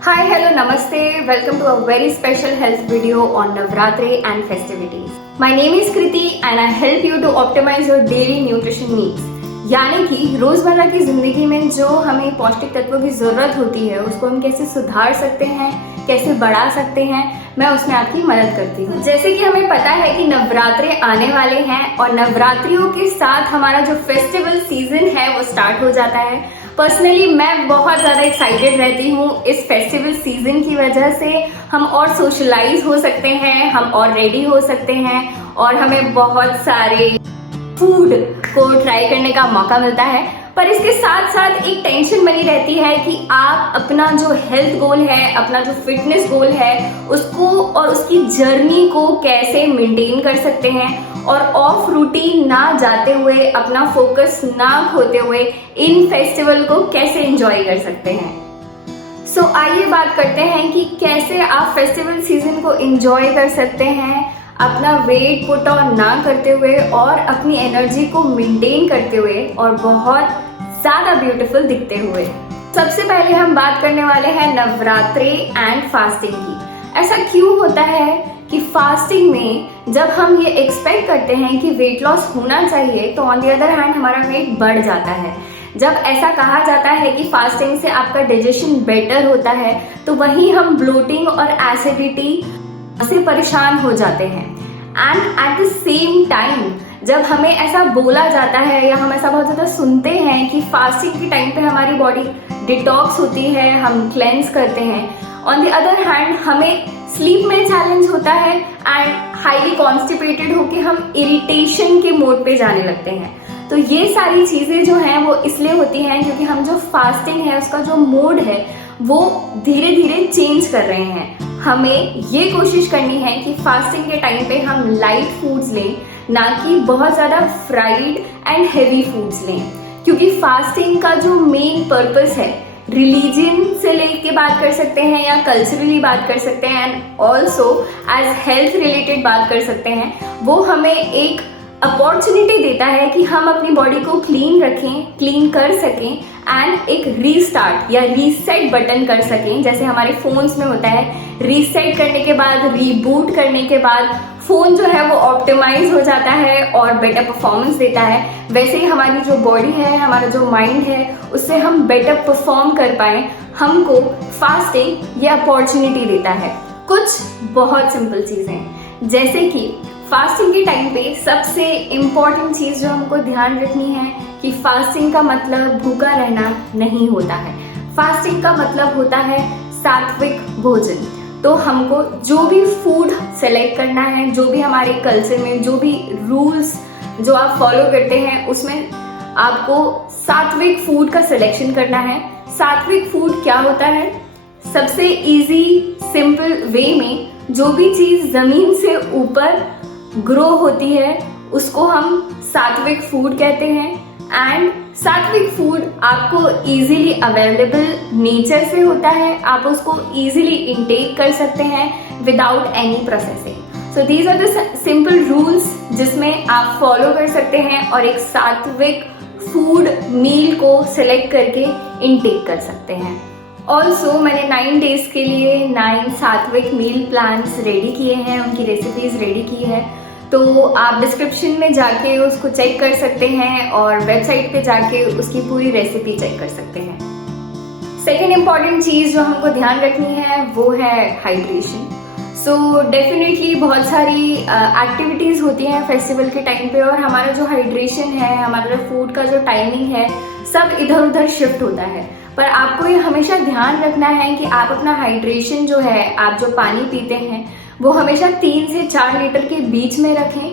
Hi, hello, namaste. Welcome to a very special health video on Navratri and festivities. My name is Kriti and I help you to optimize your daily nutrition needs. यानी कि रोजमर्रा की जिंदगी में जो हमें पौष्टिक तत्वों की जरूरत होती है उसको हम कैसे सुधार सकते हैं, कैसे बढ़ा सकते हैं, मैं उसमें आपकी मदद करती हूँ। जैसे कि हमें पता है कि नवरात्रे आने वाले हैं और नवरात्रियों के साथ हमारा जो फेस्टिवल सीजन है वो स्टार्ट हो जाता है। पर्सनली मैं बहुत ज़्यादा एक्साइटेड रहती हूँ इस फेस्टिवल सीजन की वजह से। हम और सोशलाइज हो सकते हैं, हम और रेडी हो सकते हैं और हमें बहुत सारे फूड को ट्राई करने का मौका मिलता है। पर इसके साथ साथ एक टेंशन बनी रहती है कि आप अपना जो हेल्थ गोल है, अपना जो फिटनेस गोल है, उसको और उसकी जर्नी को कैसे मेंटेन कर सकते हैं और ऑफ रूटीन ना जाते हुए, अपना फोकस ना खोते हुए इन फेस्टिवल को कैसे एंजॉय कर सकते हैं। सो आइए बात करते हैं कि कैसे आप फेस्टिवल सीजन को एंजॉय कर सकते हैं, अपना वेट पुट ऑन ना करते हुए और अपनी एनर्जी को मेंटेन करते हुए और बहुत ज्यादा ब्यूटीफुल दिखते हुए। सबसे पहले हम बात करने वाले हैं नवरात्रि एंड फास्टिंग की। ऐसा क्यों होता है कि फास्टिंग में जब हम ये एक्सपेक्ट करते हैं कि वेट लॉस होना चाहिए तो ऑन द अदर हैंड हमारा वेट बढ़ जाता है। जब ऐसा कहा जाता है कि फास्टिंग से आपका डाइजेशन बेटर होता है तो वहीं हम ब्लोटिंग और एसिडिटी से परेशान हो जाते हैं। And at the same time जब हमें ऐसा बोला जाता है या हम ऐसा बहुत ज़्यादा सुनते हैं कि फास्टिंग के टाइम पे हमारी बॉडी डिटॉक्स होती है, हम क्लेंस करते हैं, ऑन द अदर हैंड हमें स्लीप में चैलेंज होता है एंड हाईली कॉन्स्टिपेटेड होके हम इरिटेशन के मोड पे जाने लगते हैं। तो ये सारी चीज़ें जो हैं वो इसलिए होती हैं क्योंकि हम जो फास्टिंग है उसका जो मोड है वो धीरे धीरे चेंज कर रहे हैं। हमें ये कोशिश करनी है कि फास्टिंग के टाइम पे हम लाइट फूड्स लें, ना कि बहुत ज़्यादा फ्राइड एंड हेवी फूड्स लें, क्योंकि फास्टिंग का जो मेन पर्पस है, रिलीजन से लेके बात कर सकते हैं या कल्चरली बात कर सकते हैं and also as health related बात कर सकते हैं, वो हमें एक अपॉर्चुनिटी देता है कि हम अपनी बॉडी को क्लीन रखें, क्लीन कर सकें एंड एक रीस्टार्ट या रीसेट बटन कर सकें। जैसे हमारे फोन्स में होता है, रीसेट करने के बाद, रीबूट करने के बाद फोन जो है वो ऑप्टिमाइज हो जाता है और बेटर परफॉर्मेंस देता है। वैसे ही हमारी जो बॉडी है, हमारा जो माइंड है, उससे हम बेटर परफॉर्म कर पाए, हमको फास्टिंग ये अपॉर्चुनिटी देता है। कुछ बहुत सिंपल चीजें, जैसे कि फास्टिंग के टाइम पे सबसे इम्पॉर्टेंट चीज जो हमको ध्यान रखनी है कि फास्टिंग का मतलब भूखा रहना नहीं होता है। फास्टिंग का मतलब होता है सात्विक भोजन। तो हमको जो भी फूड सेलेक्ट करना है, जो भी हमारे कल्चर में जो भी रूल्स जो आप फॉलो करते हैं उसमें आपको सात्विक फूड का सिलेक्शन करना है। सात्विक फूड क्या होता है? सबसे इजी सिंपल वे में जो भी चीज जमीन से ऊपर ग्रो होती है उसको हम सात्विक फूड कहते हैं। एंड सात्विक फूड आपको इजीली अवेलेबल नेचर से होता है, आप उसको इजीली इंटेक कर सकते हैं without any processing. So these are the simple rules जिसमें आप फॉलो कर सकते हैं और एक सात्विक फूड मील को सिलेक्ट करके इंटेक कर सकते हैं। ऑल्सो मैंने 9 डेज के लिए 9 सात्विक मील प्लान्स रेडी किए हैं, उनकी रेसिपीज रेडी की है, तो आप डिस्क्रिप्शन में जाके उसको चेक कर सकते हैं और वेबसाइट पे जाके उसकी पूरी रेसिपी चेक कर सकते हैं। सेकेंड इम्पॉर्टेंट चीज़ जो हमको ध्यान रखनी है वो है हाइड्रेशन। सो डेफिनेटली बहुत सारी एक्टिविटीज़ होती हैं फेस्टिवल के टाइम पे और हमारा जो हाइड्रेशन है, हमारा जो फूड का जो टाइमिंग है, सब इधर उधर शिफ्ट होता है। पर आपको ये हमेशा ध्यान रखना है कि आप अपना हाइड्रेशन जो है, आप जो पानी पीते हैं वो हमेशा 3 से 4 लीटर के बीच में रखें,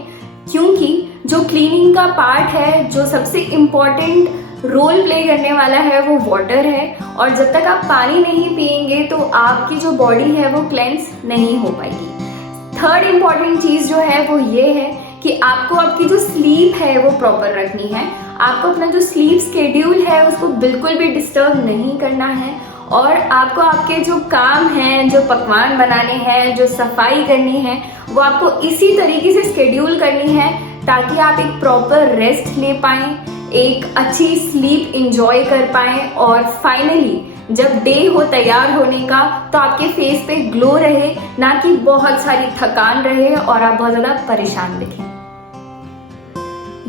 क्योंकि जो क्लीनिंग का पार्ट है, जो सबसे इम्पॉर्टेंट रोल प्ले करने वाला है वो वाटर है और जब तक आप पानी नहीं पिएंगे तो आपकी जो बॉडी है वो क्लेंस नहीं हो पाएगी। थर्ड इम्पॉर्टेंट चीज़ जो है वो ये है कि आपको आपकी जो स्लीप है वो प्रॉपर रखनी है। आपको अपना जो स्लीप स्केड्यूल है उसको बिल्कुल भी डिस्टर्ब नहीं करना है और आपको आपके जो काम हैं, जो पकवान बनाने हैं, जो सफाई करनी है, वो आपको इसी तरीके से स्केड्यूल करनी है ताकि आप एक प्रॉपर रेस्ट ले पाएं, एक अच्छी स्लीप इंजॉय कर पाएं और फाइनली जब डे हो तैयार होने का तो आपके फेस पे ग्लो रहे, ना कि बहुत सारी थकान रहे और आप बहुत ज्यादा परेशान दिखें।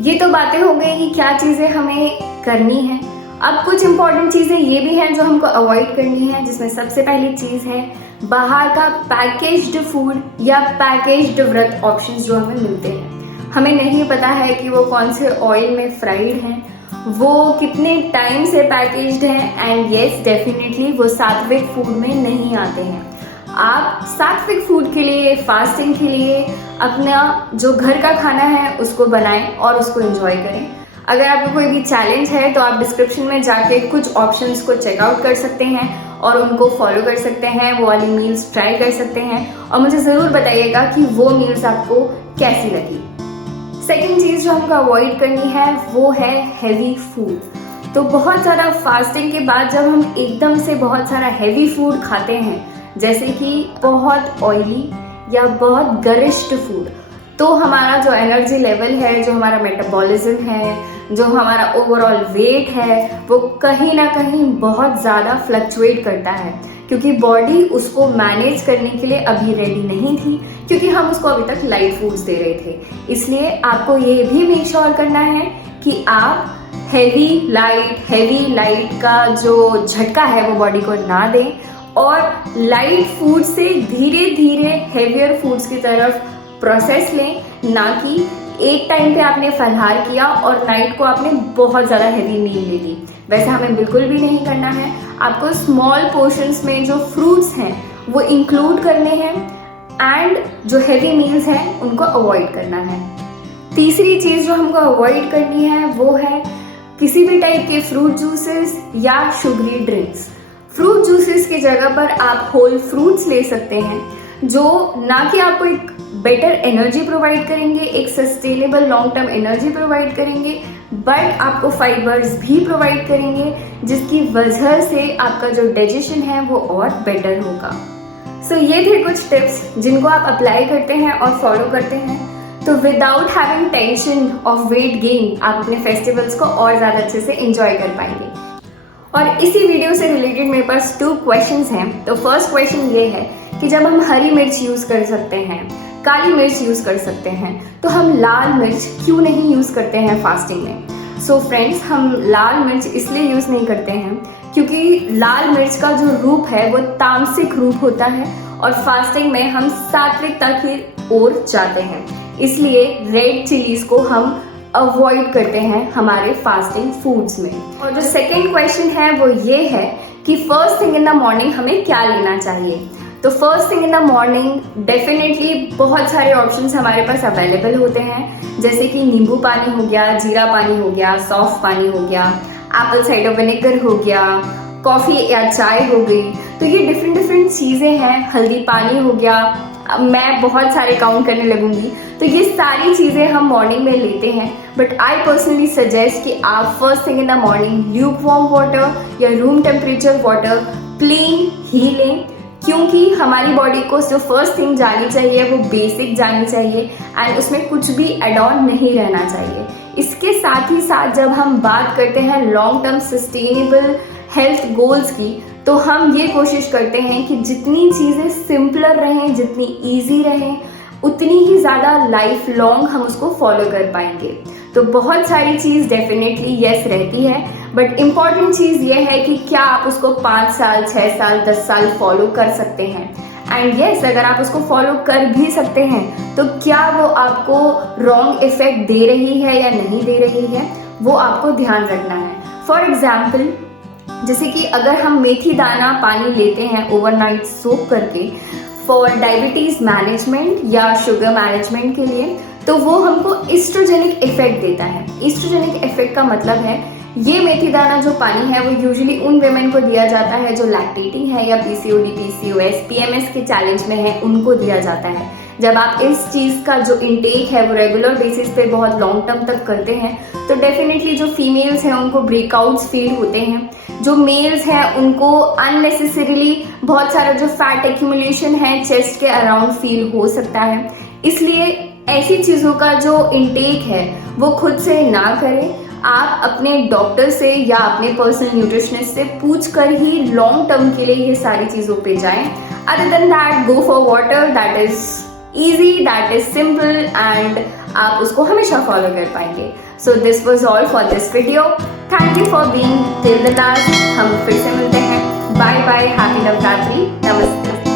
ये तो बातें हो गई कि क्या चीजें हमें करनी है। अब कुछ इंपॉर्टेंट चीजें ये भी हैं जो हमको अवॉइड करनी है, जिसमें सबसे पहली चीज है बाहर का पैकेज्ड फूड या पैकेज्ड व्रत ऑप्शंस जो हमें मिलते हैं। हमें नहीं पता है कि वो कौन से ऑयल में फ्राइड हैं, वो कितने टाइम से पैकेज्ड हैं, एंड यस डेफिनेटली वो सात्विक फूड में नहीं आते हैं। आप सात्विक फूड के लिए, फास्टिंग के लिए अपना जो घर का खाना है उसको बनाएं और उसको एंजॉय करें। अगर आपको कोई भी चैलेंज है तो आप डिस्क्रिप्शन में जाके कुछ ऑप्शंस को चेकआउट कर सकते हैं और उनको फॉलो कर सकते हैं, वो वाली मील्स ट्राई कर सकते हैं और मुझे ज़रूर बताइएगा कि वो मील्स आपको कैसी लगी। सेकेंड चीज़ जो हमको अवॉइड करनी है वो है हैवी फूड। तो बहुत ज़्यादा फास्टिंग के बाद जब हम एकदम से बहुत सारा हैवी फूड खाते हैं, जैसे कि बहुत ऑयली या बहुत गरिष्ठ फूड, तो हमारा जो एनर्जी लेवल है, जो हमारा मेटाबॉलिज्म है, जो हमारा ओवरऑल वेट है, वो कहीं ना कहीं बहुत ज़्यादा फ्लक्चुएट करता है, क्योंकि बॉडी उसको मैनेज करने के लिए अभी रेडी नहीं थी, क्योंकि हम उसको अभी तक लाइट फूड्स दे रहे थे। इसलिए आपको ये भी मेक श्योर करना है कि आप हैवी लाइट का जो झटका है वो बॉडी को ना दें और लाइट फूड से धीरे धीरे हैवियर फूड्स की तरफ प्रोसेस लें, ना कि एक टाइम पे आपने फलाहार किया और नाइट को आपने बहुत ज़्यादा हैवी मील ले ली। वैसा हमें बिल्कुल भी नहीं करना है। आपको स्मॉल पोर्शंस में जो फ्रूट्स हैं वो इंक्लूड करने हैं एंड जो हैवी मील्स हैं उनको अवॉइड करना है। तीसरी चीज़ जो हमको अवॉइड करनी है वो है किसी भी टाइप के फ्रूट जूसेस या शुगरी ड्रिंक्स। फ्रूट जूसेस की जगह पर आप होल फ्रूट्स ले सकते हैं, जो ना कि आपको एक बेटर एनर्जी प्रोवाइड करेंगे, एक sustainable long term energy provide करेंगे, बट आपको फाइबर्स भी प्रोवाइड करेंगे, जिसकी वजह से आपका जो डाइजेशन है वो और बेटर होगा। सो ये थे कुछ टिप्स जिनको आप अप्लाई करते हैं और फॉलो करते हैं, तो without having tension of weight gain आप अपने फेस्टिवल्स को और ज़्यादा अच्छे से एंजॉय कर पाएंगे। और इसी वीडियो से रिलेटेड मेरे पास 2 क्वेश्चंस हैं। तो फर्स्ट क्वेश्चन ये है कि जब हम हरी मिर्च यूज़ कर सकते हैं, काली मिर्च यूज़ कर सकते हैं, तो हम लाल मिर्च क्यों नहीं यूज़ करते हैं फास्टिंग में? सो फ्रेंड्स, हम लाल मिर्च इसलिए यूज़ नहीं करते हैं क्योंकि लाल मिर्च का जो रूप है वो तामसिक रूप होता है और फास्टिंग में हम सात्विकता की ओर जाते हैं, इसलिए रेड चिलीज को हम अवॉइड करते हैं हमारे फास्टिंग फूड्स में। और जो सेकेंड क्वेश्चन है वो ये है कि first thing in the morning हमें क्या लेना चाहिए। तो first thing in the morning definitely बहुत सारे ऑप्शंस हमारे पास अवेलेबल होते हैं, जैसे कि नींबू पानी हो गया, जीरा पानी हो गया, सौंफ पानी हो गया, एप्पल साइडर विनेगर हो गया, कॉफ़ी या चाय हो गई। तो ये डिफरेंट चीज़ें हैं, हल्दी पानी हो गया, मैं बहुत सारे काउंट करने लगूंगी। तो ये सारी चीज़ें हम मॉर्निंग में लेते हैं, बट आई पर्सनली सजेस्ट कि आप first thing in the morning Luke warm water या रूम टेम्परेचर वाटर प्लेन ही लें, क्योंकि हमारी बॉडी को जो फर्स्ट थिंग जानी चाहिए वो बेसिक जानी चाहिए एंड उसमें कुछ भी एड ऑन नहीं रहना चाहिए। इसके साथ ही साथ जब हम बात करते हैं long term sustainable health goals की, तो हम ये कोशिश करते हैं कि जितनी चीज़ें सिंपलर रहें, जितनी ईजी रहें, उतनी ही ज़्यादा लाइफ लॉन्ग हम उसको फॉलो कर पाएंगे। तो बहुत सारी चीज़ डेफिनेटली यस रहती है, बट इम्पॉर्टेंट चीज़ ये है कि क्या आप उसको 5 साल, 6 साल, 10 साल फॉलो कर सकते हैं। एंड यस, अगर आप उसको फॉलो कर भी सकते हैं तो क्या वो आपको रॉन्ग इफेक्ट दे रही है या नहीं दे रही है, वो आपको ध्यान रखना है। फॉर एग्जाम्पल, जैसे कि अगर हम मेथी दाना पानी लेते हैं ओवरनाइट सोक करके फॉर डायबिटीज़ मैनेजमेंट या शुगर मैनेजमेंट के लिए, तो वो हमको ईस्ट्रोजेनिक इफेक्ट देता है। ईस्ट्रोजेनिक इफेक्ट का मतलब है ये मेथी दाना जो पानी है वो यूजुअली उन वेमेन को दिया जाता है जो लैक्टेटिंग है या पीसीओडी, पीसीओएस, पीएमएस के चैलेंज में है, उनको दिया जाता है। जब आप इस चीज़ का जो इंटेक है वो रेगुलर बेसिस पे बहुत लॉन्ग टर्म तक करते हैं, तो डेफिनेटली जो फीमेल्स हैं उनको ब्रेकआउट्स फील होते हैं, जो मेल्स हैं उनको अननेसेसरीली बहुत सारा जो फैट एक्यूमुलेशन है चेस्ट के अराउंड फील हो सकता है। इसलिए ऐसी चीज़ों का जो इंटेक है वो खुद से ना करें। आप अपने डॉक्टर से या अपने पर्सनल न्यूट्रिशनिस्ट से पूछ कर ही लॉन्ग टर्म के लिए ये सारी चीज़ों पे जाएं. Other than that, go for water. That is easy, that is simple and आप उसको हमेशा फॉलो कर पाएंगे. So this was all for this video. Thank you for being till the last. हम फिर से मिलते हैं. Bye bye. हैप्पी नवरात्रि. नमस्ते.